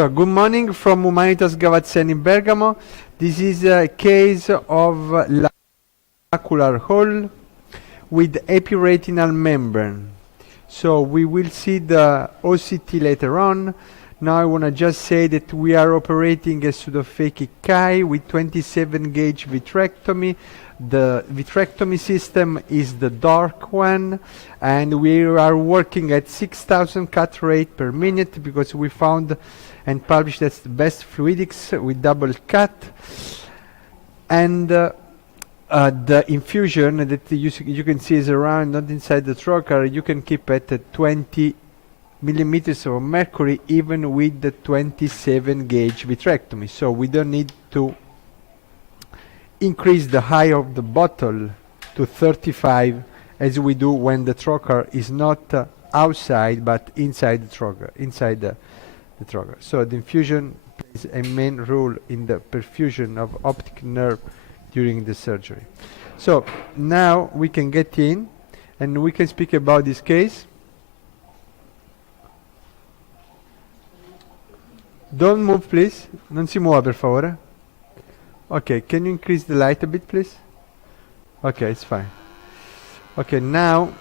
So, good morning from Humanitas Gavazzeni in Bergamo. This is a case of macular hole with epiretinal membrane. So, we will see the OCT later on. Now I want to just say that we are operating a pseudophakic eye with 27 gauge vitrectomy. The vitrectomy system is the dark one, and we are working at 6,000 cut rate per minute because we found and published that's the best fluidics with double cut. And the infusion that you can see is around, not inside the trocar, you can keep at 20 millimeters of mercury even with the 27 gauge vitrectomy. So we don't need to increase the height of the bottle to 35 as we do when the trocar is not outside but inside the trocar, the trocar. So the infusion plays a main role in the perfusion of optic nerve during the surgery. So now we can get in and we can speak about this case. Don't move, please. Non si muova, per favore. Okay, can you increase the light a bit, please? Okay, it's fine. Okay, now,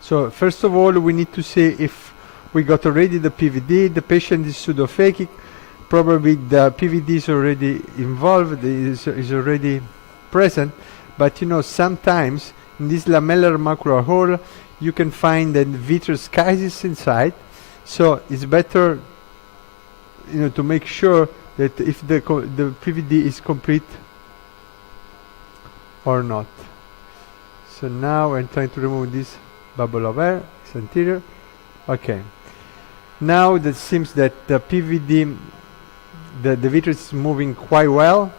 so first of all, we need to see if we got already the PVD. The patient is pseudophakic. Probably the PVD is already involved, is already present. But you know, sometimes in this lamellar macular hole, you can find a vitreous schisis inside. So it's better, you know, to make sure that if the PVD is complete or not. So now I'm trying to remove this bubble of air. It's anterior. Okay. Now it seems that the PVD, the vitreous is moving quite well.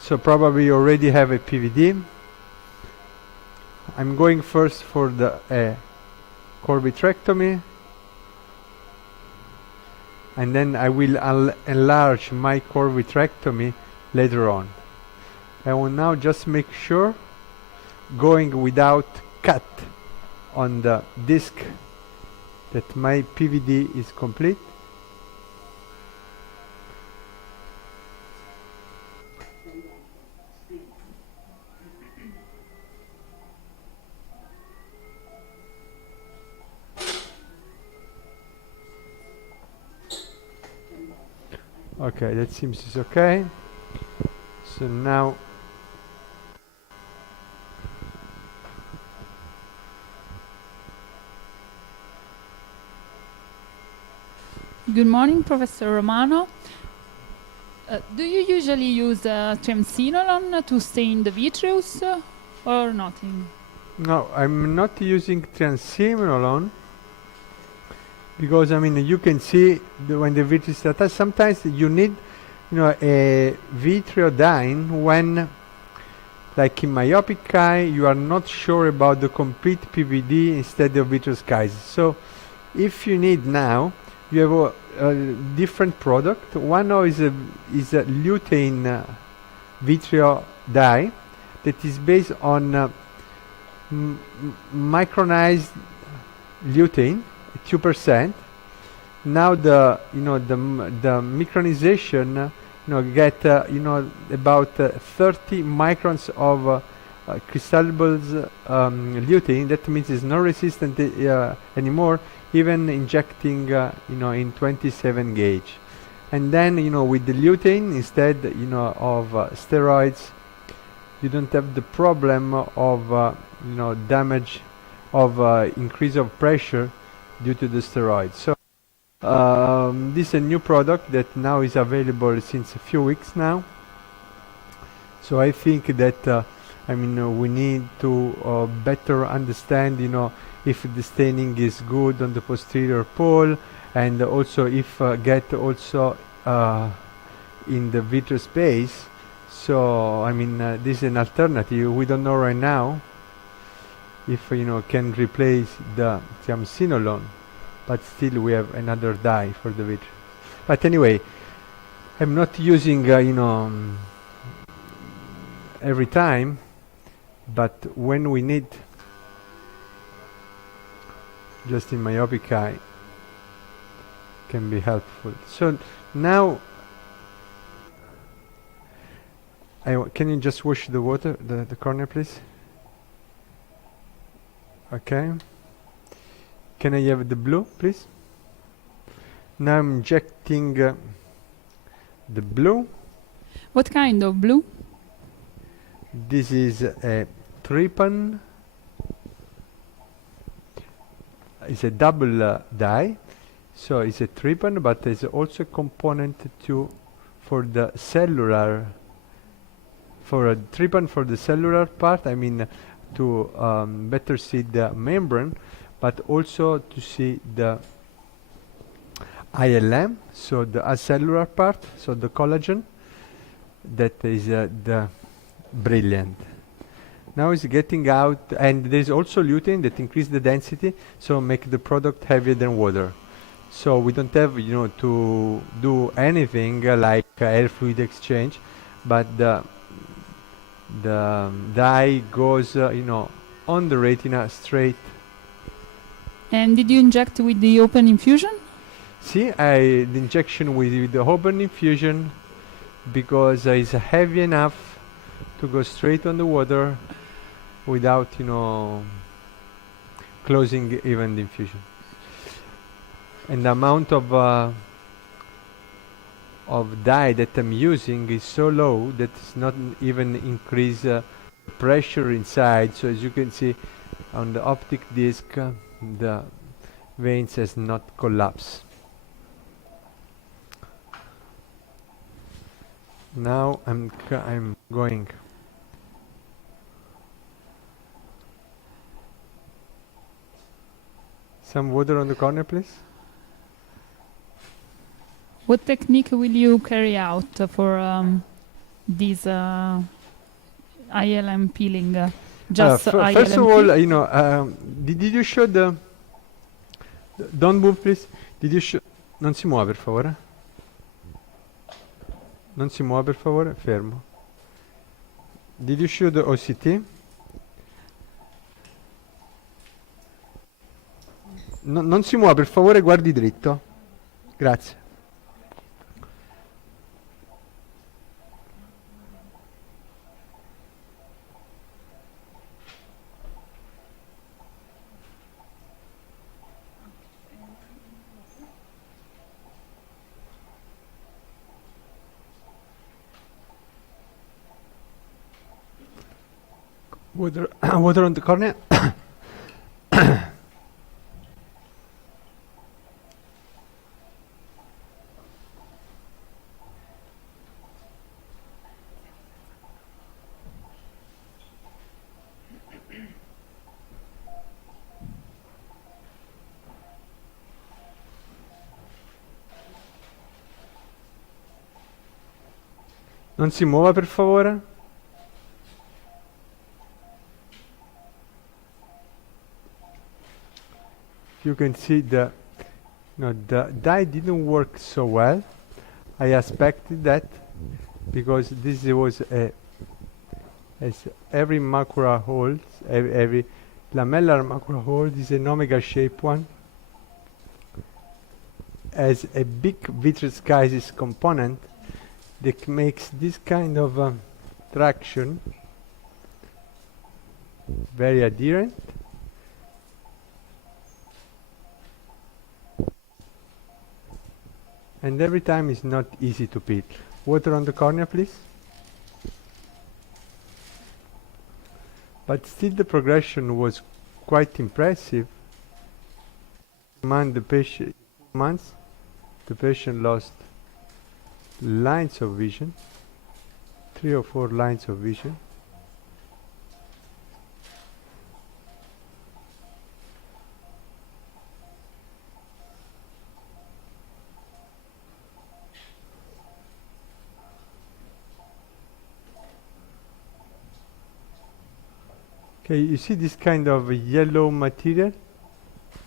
So probably you already have a PVD. I'm going first for the core vitrectomy, and then I will enlarge my core vitrectomy later on. I will now just make sure, going without cut on the disc, that my PVD is complete. Okay, that seems is okay. So now good morning, Professor Romano. Do you usually use triamcinolone to stain the vitreous or nothing? no, I'm not using triamcinolone because I mean you can see when the vitreous is attached. Sometimes you need, you know, a vitreodyne when, like in myopic eye, you are not sure about the complete PVD instead of vitreous schisis. So if you need now, you have a different product. One is a lutein vitreo dye that is based on micronized lutein, 2%. Now the micronization get about 30 microns of crystallable lutein. That means it's not resistant anymore, even injecting in 27 gauge. And then with the lutein instead of steroids, you don't have the problem of damage of increase of pressure due to the steroids. So this is a new product that now is available since a few weeks now. So I think that we need to better understand if the staining is good on the posterior pole, and also if get also in the vitreous space. So this is an alternative. We don't know right now if can replace the triamcinolone, but still we have another dye for the vitreous. But anyway, I'm not using every time, but when we need, just in myopic eye. can be helpful. So now, can you just wash the water, the cornea, please? Okay. Can I have the blue, please? Now I'm injecting the blue. What kind of blue? This is a trypan. It's a double dye, so it's a trypan, but there's also a component for the cellular. For a trypan for the cellular part, I mean, to better see the membrane, but also to see the ILM, so the acellular part, so the collagen, that is the brilliant. Now it's getting out, and there's also lutein that increase the density, so make the product heavier than water. So we don't have, to do anything like air fluid exchange, but the dye goes, on the retina straight. And did you inject with the open infusion? See, the injection with the open infusion, because it's heavy enough to go straight on the water without, closing even the infusion. And the amount of dye that I'm using is so low that it's not even increase pressure inside. So as you can see on the optic disc, the veins has not collapsed. Now I'm going. Some water on the corner, please. What technique will you carry out for this ILM peeling? Just ILM first of all, peel? did you show the... Don't move, please. Did you show... Non si muove, per favore. Non si muove, per favore. Fermo. Did you show the OCT? Non si muove, per favore, guardi dritto. Grazie. Water on the cornea. Non si muova, per favore. You can see the dye didn't work so well. I expected that, because this was as every macula holds, every lamellar macula hold is an omega shaped one, as a big vitreous schisis component that makes this kind of traction very adherent. And every time it's not easy to peel. Water on the cornea, please. But still the progression was quite impressive. The patient lost lines of vision, 3 or 4 lines of vision. Okay, you see this kind of yellow material?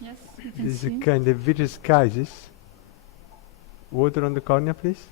Yes, you can This see. is a kind of vitreous schisis. Water on the cornea, please.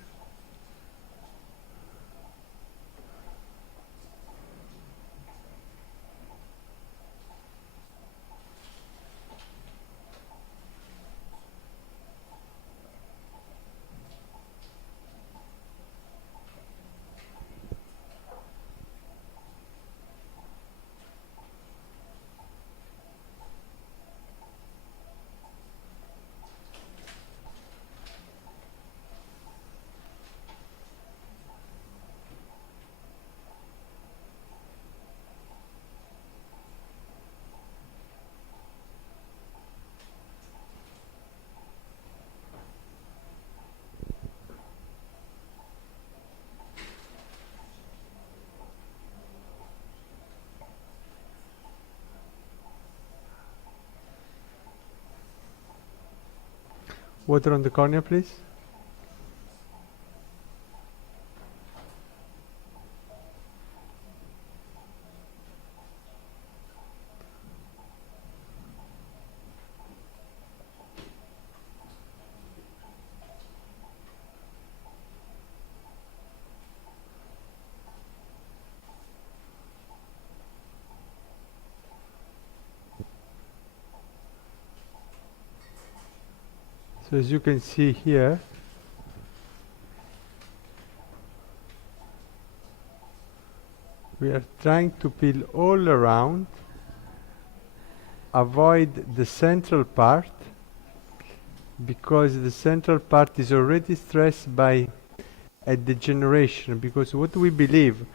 Water on the cornea, please. So as you can see here, we are trying to peel all around, avoid the central part, because the central part is already stressed by a degeneration, because what we believe,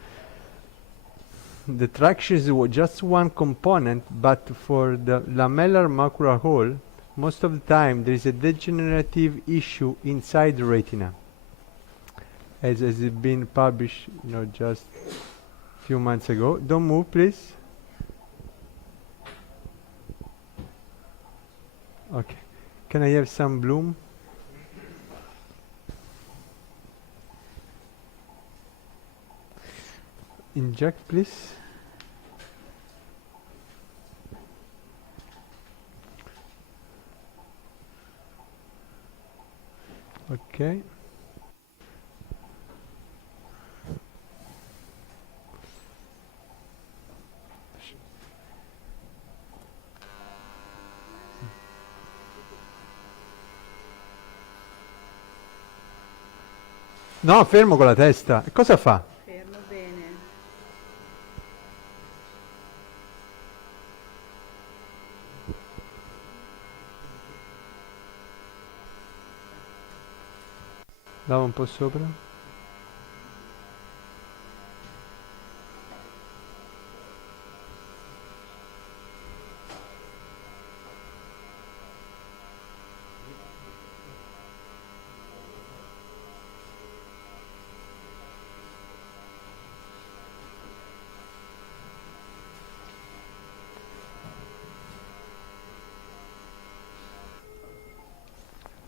the traction is just one component, but for the lamellar macular hole, most of the time there is a degenerative issue inside the retina, as has been published, just a few months ago. Don't move, please. Okay. Can I have some bloom? Inject, please. Okay. No, fermo con la testa. E cosa fa? Fermo bene. Lava un po' sopra.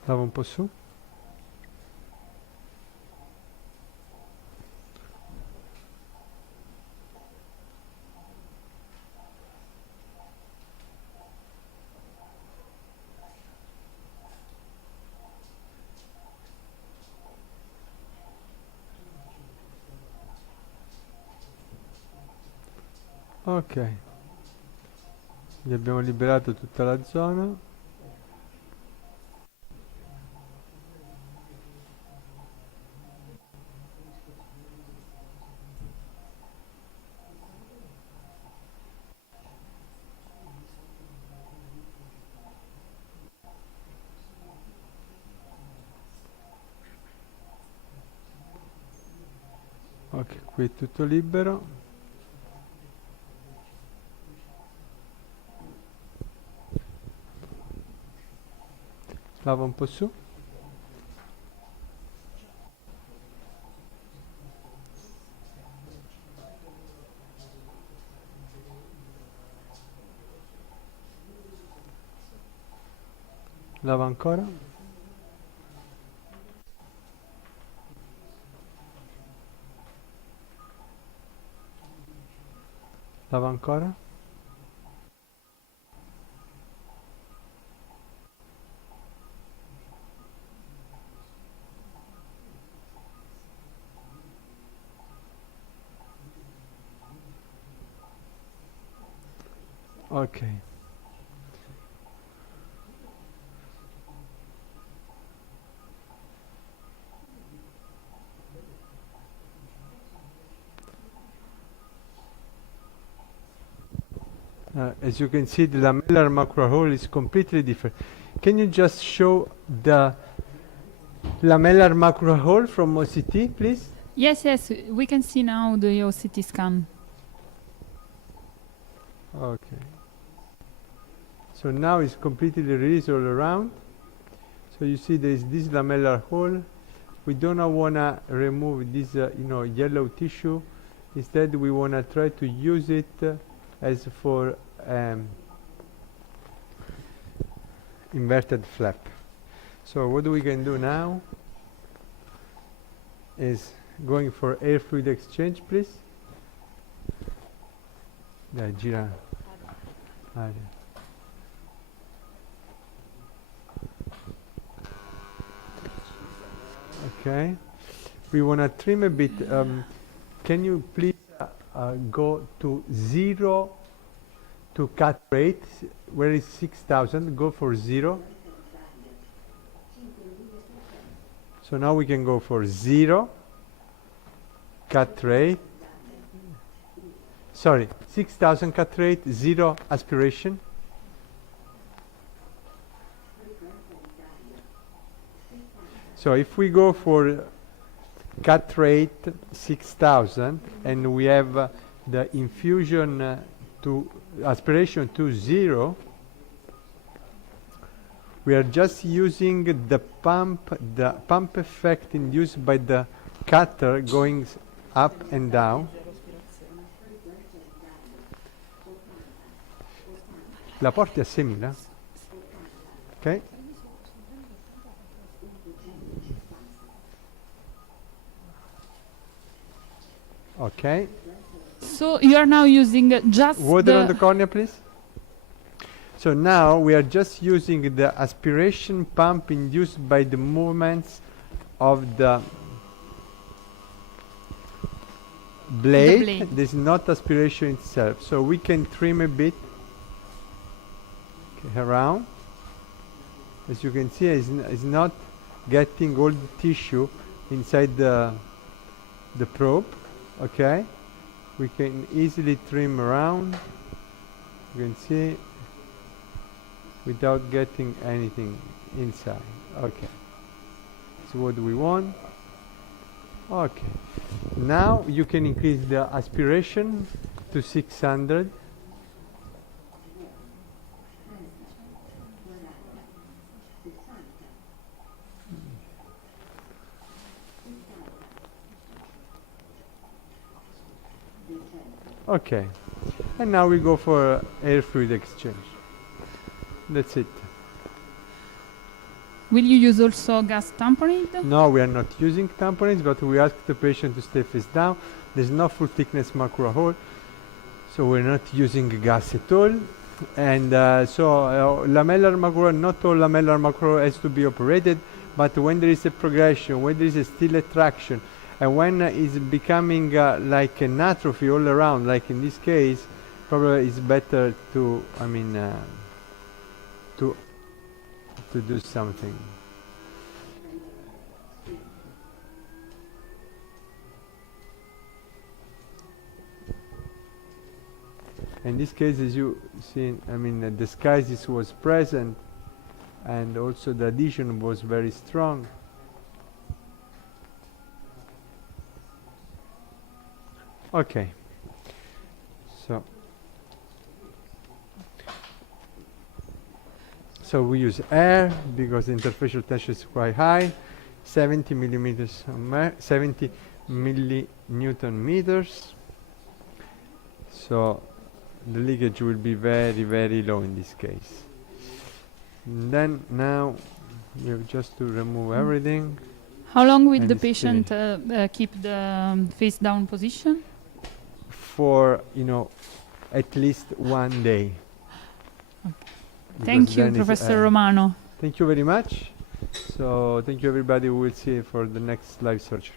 Lava un po' su. Ok, gli abbiamo liberato tutta la zona. Ok, qui è tutto libero. Lava un po' su. Lava ancora. Lava ancora. Ok. As you can see, the lamellar macular hole is completely different. Can you just show the lamellar macular hole from OCT, please? Yes, we can see now the OCT scan. Okay. So now it's completely released all around. So you see there is this lamellar hole. We don't want to remove this, yellow tissue. Instead, we want to try to use it as for inverted flap. So what we can do now is going for air fluid exchange, please. Dai, gira. Aria. Okay. We want to trim a bit. Can you please go to 0 to cut rate? Where is 6,000? Go for 0. So now we can go for 0 cut rate. Sorry, 6,000 cut rate, 0 aspiration. So if we go for cut rate 6,000 and we have the infusion to aspiration to 0, we are just using the pump effect induced by the cutter going up and down. La porti a 6.000? Okay. Okay. So you are now using just water on the cornea, please. So now we are just using the aspiration pump induced by the movements of the blade. This is not aspiration itself. So we can trim a bit around. As you can see, it's not getting all the tissue inside the probe. Okay, we can easily trim around. You can see without getting anything inside. Okay, so what do we want? Okay, now you can increase the aspiration to 600. Okay, and now we go for air fluid exchange. That's it. Will you use also gas tamponade? No, we are not using tamponades, but we ask the patient to stay face down. There's no full thickness macular hole, so we're not using gas at all. And lamellar macular, not all lamellar macular has to be operated, but when there is a progression, when there is a still attraction, and when it's becoming like an atrophy all around, like in this case, probably it's better to, to do something. In this case, as you see, the schisis was present, and also the adhesion was very strong. Okay, so we use air because the interfacial tension is quite high, 70 millimeters, 70 millinewton meters. So the leakage will be very, very low in this case. And then now we have just to remove everything. How long will the patient keep the face down position? For at least 1 day. Okay. Thank you, Professor Romano. Thank you very much. So thank you everybody. We will see you for the next live surgery.